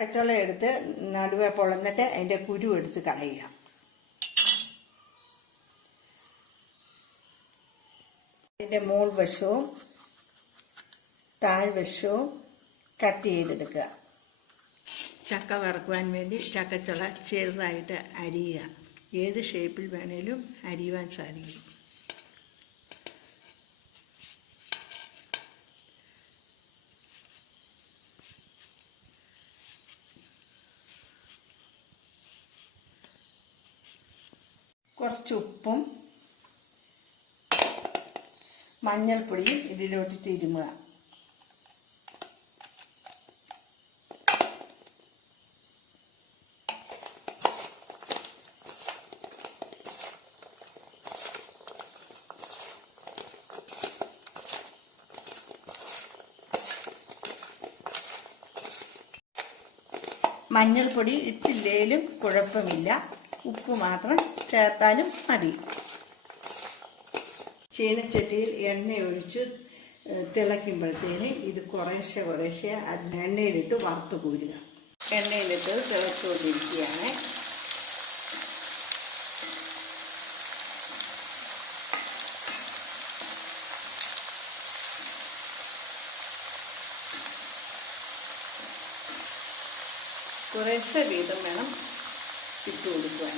ചക്കച്ചുള എടുത്ത് നടുവെ പൊളന്നിട്ട് അതിൻ്റെ കുരു എടുത്ത് കളയുക. അതിൻ്റെ മോൾ വശവും താഴ്വശവും കട്ട് ചെയ്തെടുക്കുക. ചക്ക വറുക്കുവാൻ വേണ്ടി ചക്കച്ചുള ചെറുതായിട്ട് അരിയുക. ഏത് ഷേപ്പിൽ വേണേലും അരിയുവാൻ സാധിക്കും. കുറച്ച് ഉപ്പും മഞ്ഞൾപ്പൊടിയും ഇതിലോട്ട് തിരുമുക. മഞ്ഞൾപ്പൊടി ഇട്ടില്ലേലും കുഴപ്പമില്ല, ഉപ്പ് മാത്രം ചേർത്താലും മതി. ചീനച്ചട്ടിയിൽ എണ്ണ ഒഴിച്ച് തിളയ്ക്കുമ്പോഴത്തേന് ഇത് കുറേശ്ശെ എണ്ണയിലിട്ട് വറുത്ത് കോരുക. എണ്ണയിലിട്ട് തിളച്ചുകൊണ്ടിരിക്കുകയാണ്. കുറേശ്ശെ വീതം വേണം ഇട്ട് കൊടുക്കുവാൻ.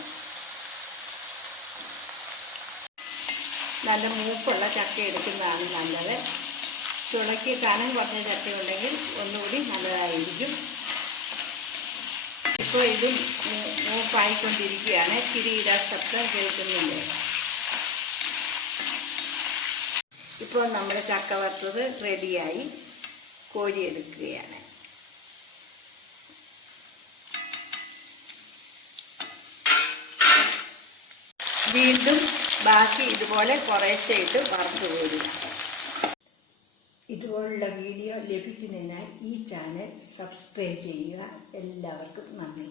നല്ല മൂപ്പുള്ള ചക്ക എടുക്കുന്നതാണ് നല്ലത്. ചുളയ്ക്ക് കനം കുറഞ്ഞ ചക്ക ഉണ്ടെങ്കിൽ ഒന്നുകൂടി നല്ലതായിരിക്കും. ഇപ്പോൾ ഇത് മൂപ്പായിക്കൊണ്ടിരിക്കുകയാണ്. കിരീടാ ശബ്ദം കേൾക്കുന്നില്ലേ? ഇപ്പോൾ നമ്മുടെ ചക്ക വറുത്തത് റെഡിയായി കോരിയെടുക്കുകയാണ്. വീണ്ടും ബാക്കി ഇതുപോലെ കുറേശ്ശെ ഇട്ട് വറുത്ത് കോരുക. ഇതുപോലുള്ള വീഡിയോ ലഭിക്കുന്നതിനായി ഈ ചാനൽ സബ്സ്ക്രൈബ് ചെയ്യുക. എല്ലാവർക്കും നന്ദി.